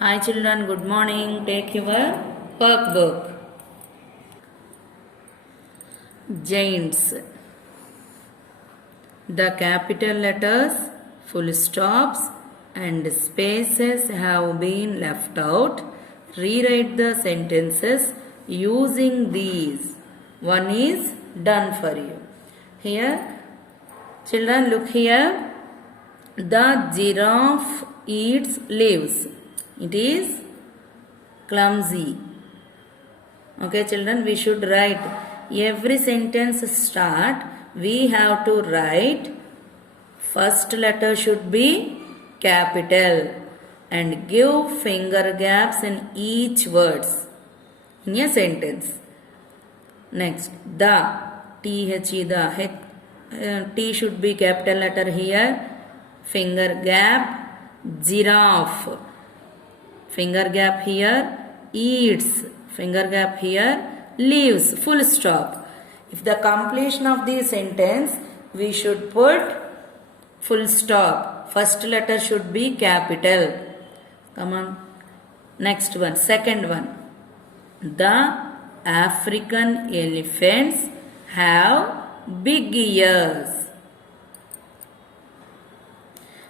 Hi children, good morning. Take your workbook. Giants. The capital letters, full stops and spaces have been left out. Rewrite the sentences using these. One is done for you. Here, children, look here. The giraffe eats leaves. It is clumsy. Okay children, we should write every sentence start. We have to write first letter should be capital and give finger gaps in each words in a sentence. Next, the T should be capital letter here. Finger gap, giraffe. Finger gap here, eats. Finger gap here, leaves. Full stop. If the completion of the sentence, we should put full stop. First letter should be capital. Come on. Next one. Second one. The African elephants have big ears.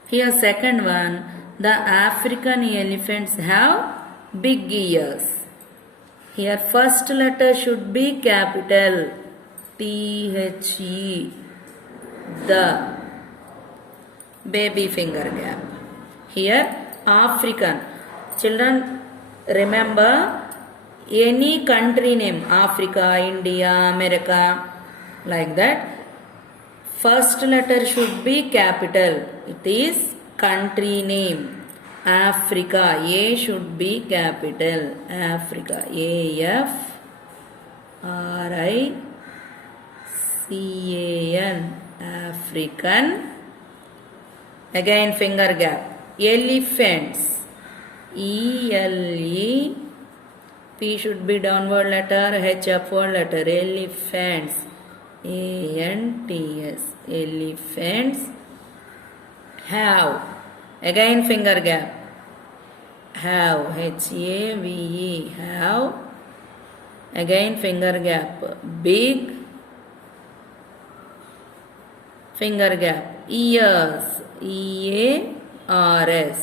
Here second one. The African elephants have big ears. Here first letter should be capital. THE. The. Baby finger gap. Here African. Children, remember any country name. Africa, India, America. Like that. First letter should be capital. It is country name. Africa. A should be capital. Africa. AFRICAN. African. Again finger gap. Elephants. ELE. P should be downward letter. H upward letter. Elephants. ANTS. Elephants have. Again finger gap. Have. HAVE. Have. Again finger gap. Big. Finger gap. Ears. EARS.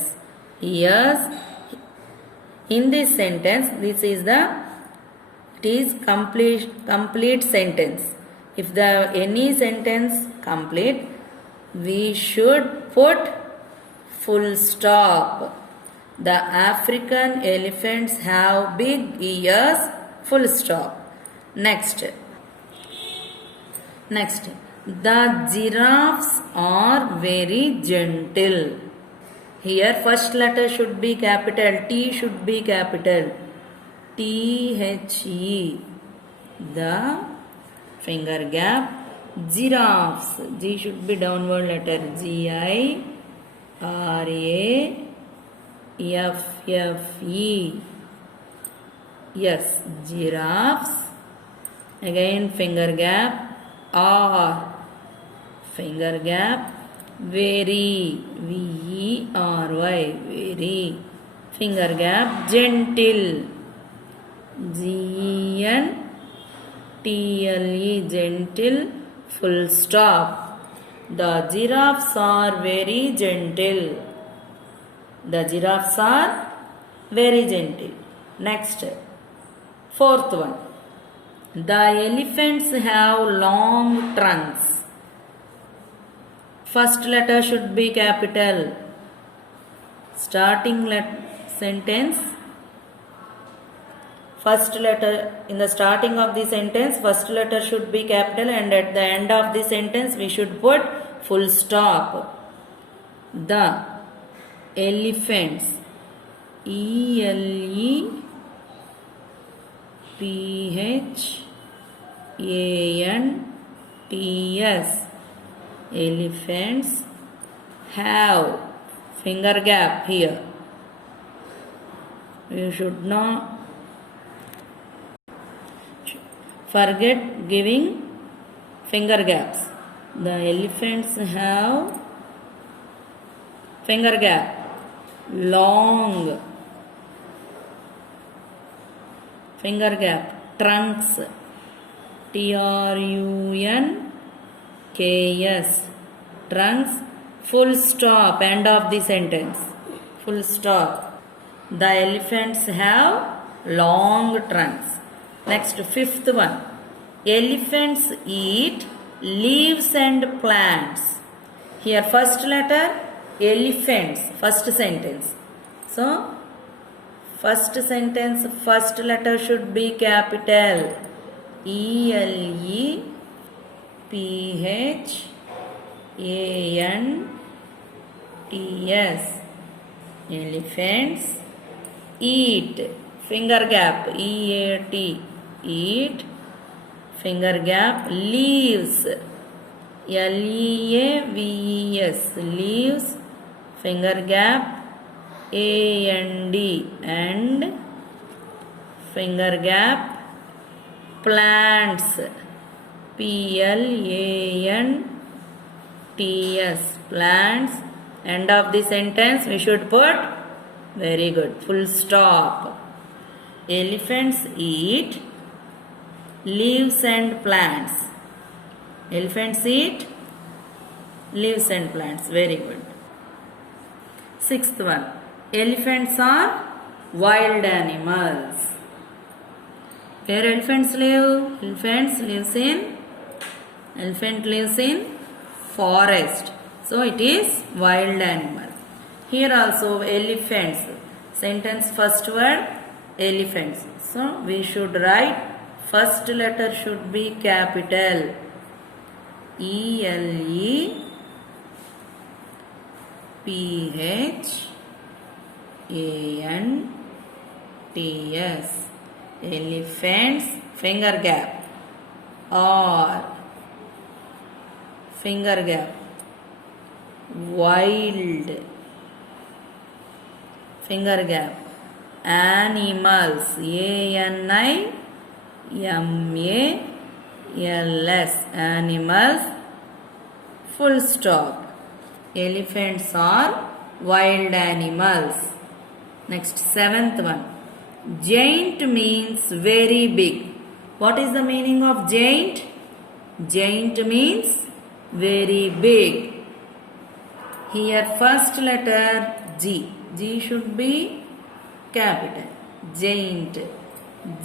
Ears. In this sentence, this is complete sentence. If any sentence complete, we should put full stop. The African elephants have big ears. Full stop. Next. The giraffes are very gentle. Here first letter should be capital. T should be capital. THE. The finger gap. Giraffes. G should be downward letter. GIRAFFE. Yes, giraffes. Again finger gap. R. Finger gap. Very. VERY. Very. Finger gap. Gentle. GENTLE. Gentle. Full stop. The giraffes are very gentle. The giraffes are very gentle. Next. Fourth one. The elephants have long trunks. First letter should be capital. Starting sentence. First letter in the starting of the sentence, first letter should be capital, and at the end of the sentence we should put full stop. The elephants. ELEPHANTS. Elephants have. Finger gap here. You should not forget giving finger gaps. The elephants have finger gap. Long. finger gap, trunks, trunks, trunks, full stop, end of the sentence, full stop. The elephants have long trunks. Next, fifth one, elephants eat leaves and plants. Here first letter, elephants, first sentence. So first sentence, first letter should be capital, ELEPHANTS. Elephants eat, finger gap, EAT, eat, finger gap, leaves, LEAVES, leaves, finger gap, AND, and finger gap, plants, PLANTS, plants. End of the sentence we should put, very good, full stop. Elephants eat leaves and plants. Elephants eat leaves and plants. Very good. Sixth one, elephants are wild animals. Where elephants live? Elephant lives in forest. So it is wild animal. Here also elephants. Sentence first word, elephants. So we should write, first letter should be capital, ELEPHANTS. Elephants, finger gap, or finger gap, wild, finger gap, animals, ANIMALS, animals, full stop. Elephants are wild animals. Next, seventh one, giant means very big. What is the meaning of giant? Giant means very big. Here first letter G. G should be capital. Giant.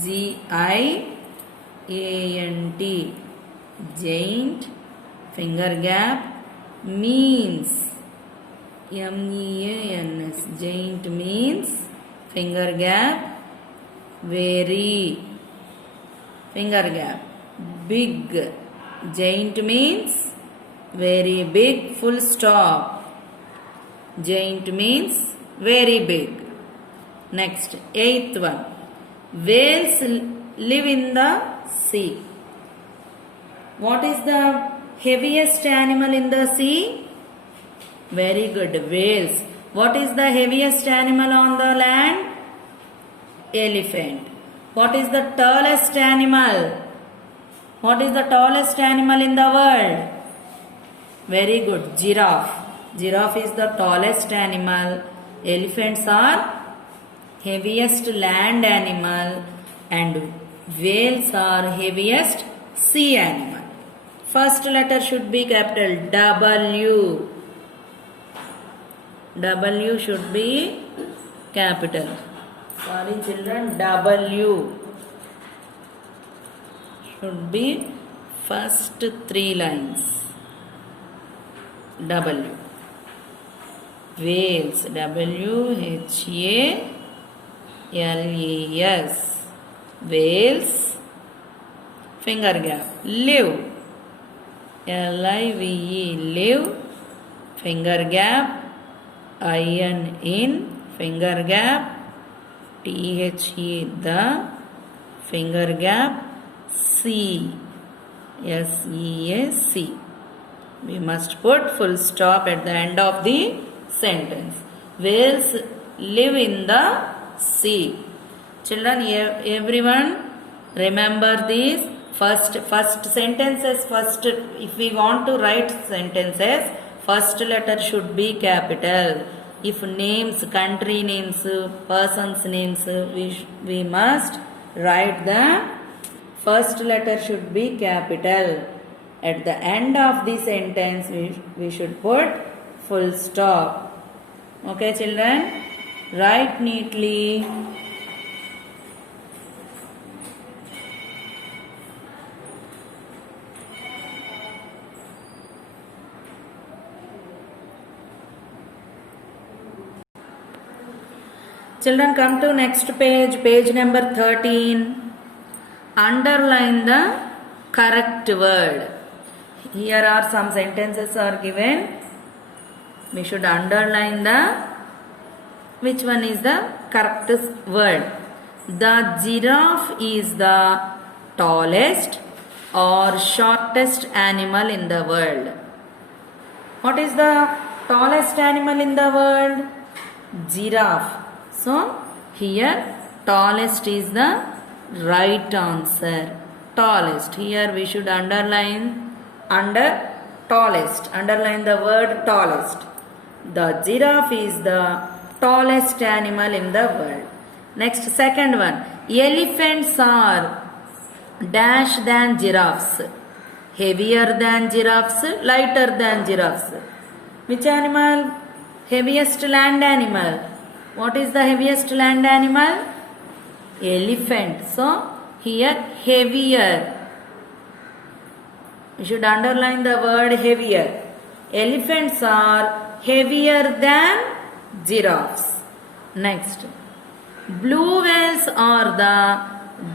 GIANT. Giant. Finger gap. Means. MEANS. Giant means. Finger gap. Very. Finger gap. Big. Giant means very big, full stop. Giant means very big. Next, eighth one, whales live in the sea. What is the heaviest animal in the sea? Very good, whales. What is the heaviest animal on the land? Elephant. What is the tallest animal? What is the tallest animal in the world? Very good, giraffe. Giraffe is the tallest animal. Elephants are heaviest land animal and whales are heaviest sea animal. First letter should be capital W. W should be capital. Sorry children, W should be first three lines. W. Whales, WHALES. Whales, finger gap, live, LIVE, live, finger gap, IN, finger gap, THE, the, finger gap, SEAC. We must put full stop at the end of the sentence. Whales live in the sea. Children, everyone remember these first sentences. First, if we want to write sentences, first letter should be capital. If names, country names, persons names, we must write the first letter should be capital. At the end of the sentence, we should put full stop. Okay, children? Write neatly. Children, come to next page, page number 13. Underline the correct word. Here are some sentences are given. We should underline which one is the correct word. The giraffe is the tallest or shortest animal in the world. What is the tallest animal in the world? Giraffe. So, here tallest is the right answer. Tallest. Here we should underline under tallest. Underline the word tallest. The giraffe is the tallest animal in the world. Next, second one. Elephants are dash than giraffes. Heavier than giraffes, lighter than giraffes. Which animal? Heaviest land animal. What is the heaviest land animal? Elephant. So, here heavier. We should underline the word heavier. Elephants are heavier than giraffes. Next. Blue whales are the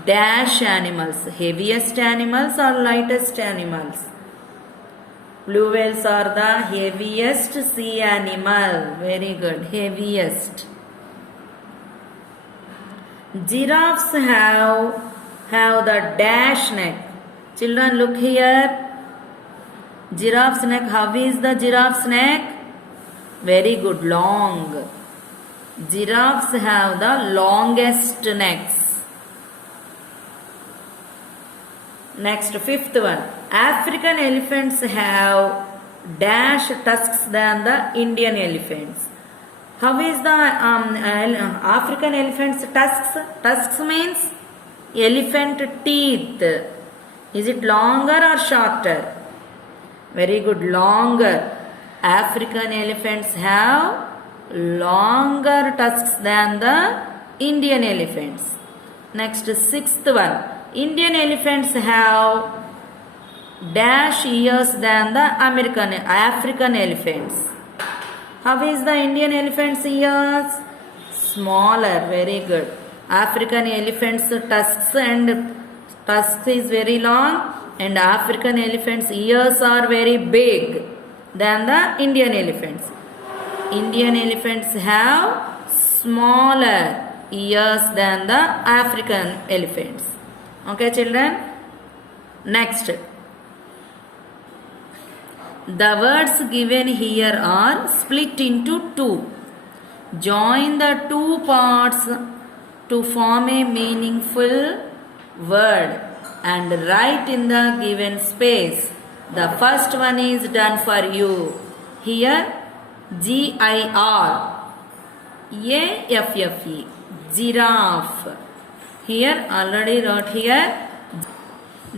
dash animals. Heaviest animals or lightest animals? Blue whales are the heaviest sea animal. Very good. Heaviest. Giraffes have the dash neck. Children, look here. Giraffe's neck. How is the giraffe's neck? Very good. Long. Giraffes have the longest necks. Next, fifth one. African elephants have dash tusks than the Indian elephants. How is the African elephant's tusks? Tusks means elephant teeth. Is it longer or shorter? Very good, longer. African elephants have longer tusks than the Indian elephants. Next, sixth one. Indian elephants have dash ears than the African elephants. How is the Indian elephant's ears? Smaller. Very good. African elephants tusks is very long and African elephants ears are very big than the Indian elephants. Indian elephants have smaller ears than the African elephants. Okay, children? Next. The words given here are split into two. Join the two parts to form a meaningful word and write in the given space. The first one is done for you. Here, G-I-R-A-F-F-E, giraffe. Here, already wrote here,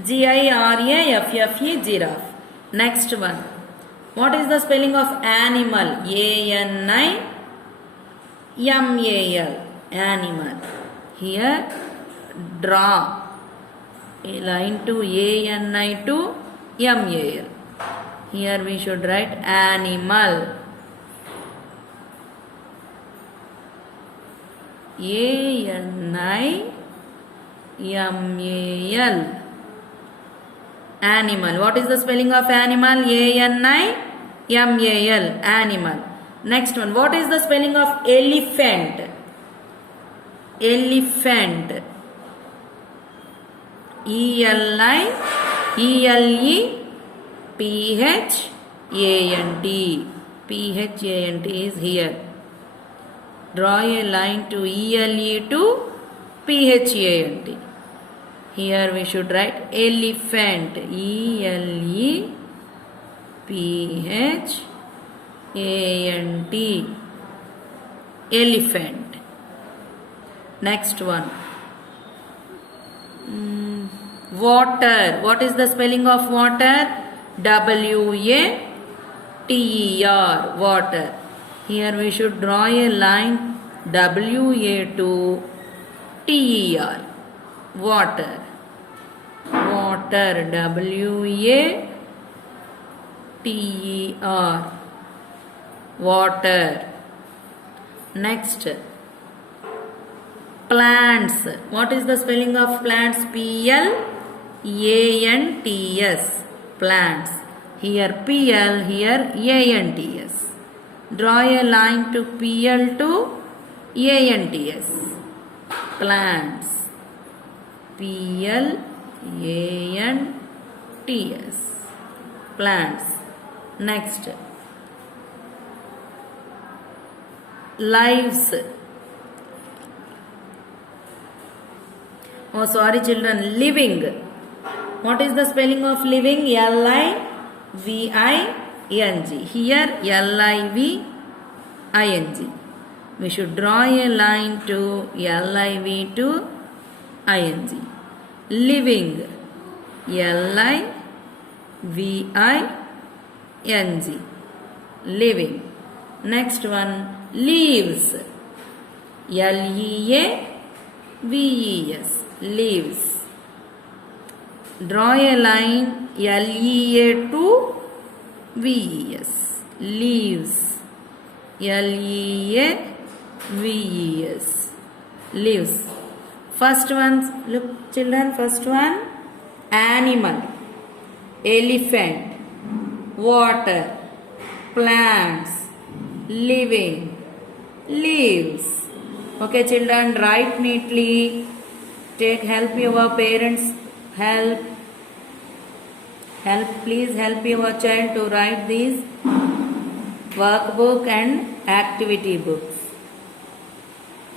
G-I-R-A-F-F-E, giraffe. Next one. What is the spelling of animal? A-N-I-M-A-L. Animal. Here, draw a line to A-N-I to M-A-L. Here we should write animal. A-N-I-M-A-L. Animal. What is the spelling of animal? A-N-I-M-A-L. Animal. Next one. What is the spelling of elephant? Elephant. E-L-I-E-L-E-P-H-A-N-T. P-H-A-N-T is here. Draw a line to E-L-E to P-H-A-N-T. Here we should write elephant. E-L-E-P-H-A-N-T. Elephant. Next one. Water. What is the spelling of water? W-A-T-E-R. Water. Here we should draw a line W-A to T-E-R. Water. Water. W-A-T-E-R. Water. Next. Plants. What is the spelling of plants? P-L-A-N-T-S. Plants. Here P-L, here A-N-T-S. Draw a line to P-L to A-N-T-S. Plants. P-L-A-N-T-S. Plants. Next. Lives. Oh, sorry children. Living. What is the spelling of living? L-I-V-I-N-G. Here L-I-V-I-N-G. We should draw a line to L-I-V to I-N-G. Living. L-I-V-I-N-G. Living. Next one. Leaves. L-E-A-V-E-S. Leaves. Draw a line L-E-A to V-E-S. Leaves. L-E-A-V-E-S. Leaves. First one, look children, first one, animal, elephant, water, plants, living, leaves. Okay children, write neatly. Help your parents, please help your child to write these workbook and activity books.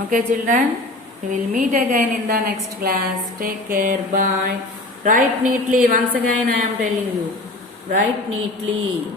Okay children, we will meet again in the next class. Take care, bye. Write neatly, once again I am telling you, write neatly.